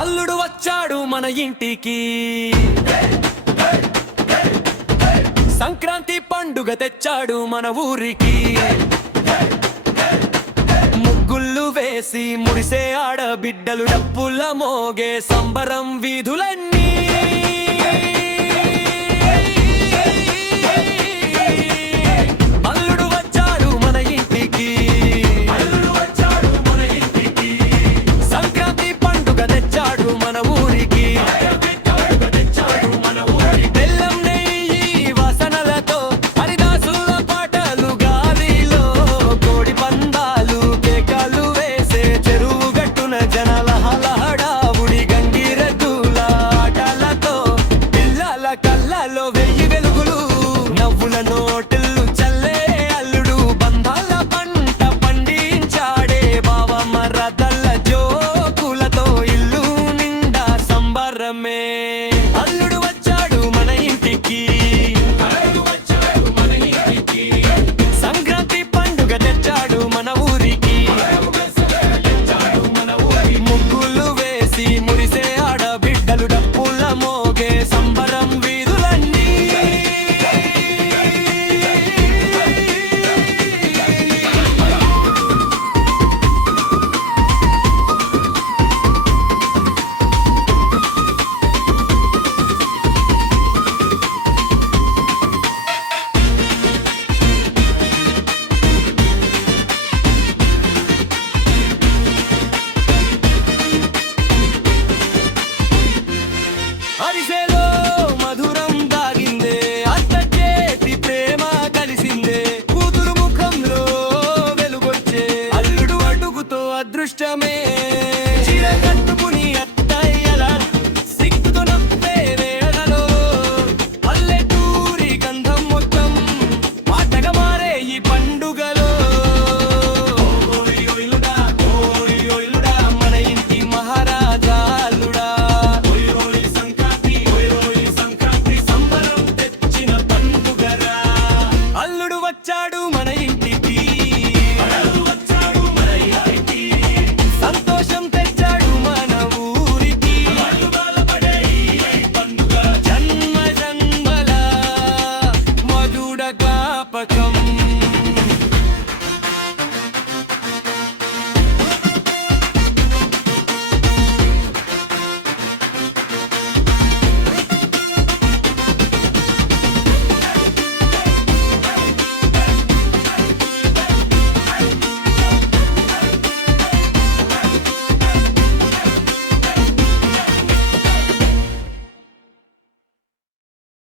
అల్లుడు వచ్చాడు మన ఇంటికి, సంక్రాంతి పండుగ తెచ్చాడు మన ఊరికి. ముగ్గుళ్ళు వేసి మురిసే ఆడబిడ్డలు, డప్పుల మోగే సంబరం వీధులన్నీ. అల్లుడు వచ్చాడు మన ఇంటికి, సంక్రాంతి పండుగ తెచ్చాడు మన ఊరికి. బెల్లం నెయ్యి వాసనలతో హరిదాసుల పాటలు గాలిలో, కోడి పందాలు కేకలు వేసే చెరువు గట్టున జనాల హలహడావుడి, గంగిరెద్దుల ఆటలతో పిల్లల కళ్ళలో వెయ్యి వెలుగులు, నవ్వుల నోటిల్లు చల్లే అల్లుడు. బంధాల పంట పండించాడే బావ, మరదల్ల జోకులతో ఇల్లు నిండా సంబరమే. అల్లుడు వచ్చాడు మన ఇంటికి, సంక్రాంతి పండుగ తెచ్చాడు మన ఊరికి. ముగ్గులు వేసి మురిసే ఆడబిడ్డలు, డప్పుల మోగే సంబరం వీధులన్నీ. అరిసెలో మధురం దాగిందే, అత్త చేతి ప్రేమ కలిసిందే, కూతురు ముఖంలో వెలుగొచ్చే, అల్లుడు అడుగుతో అదృష్టమే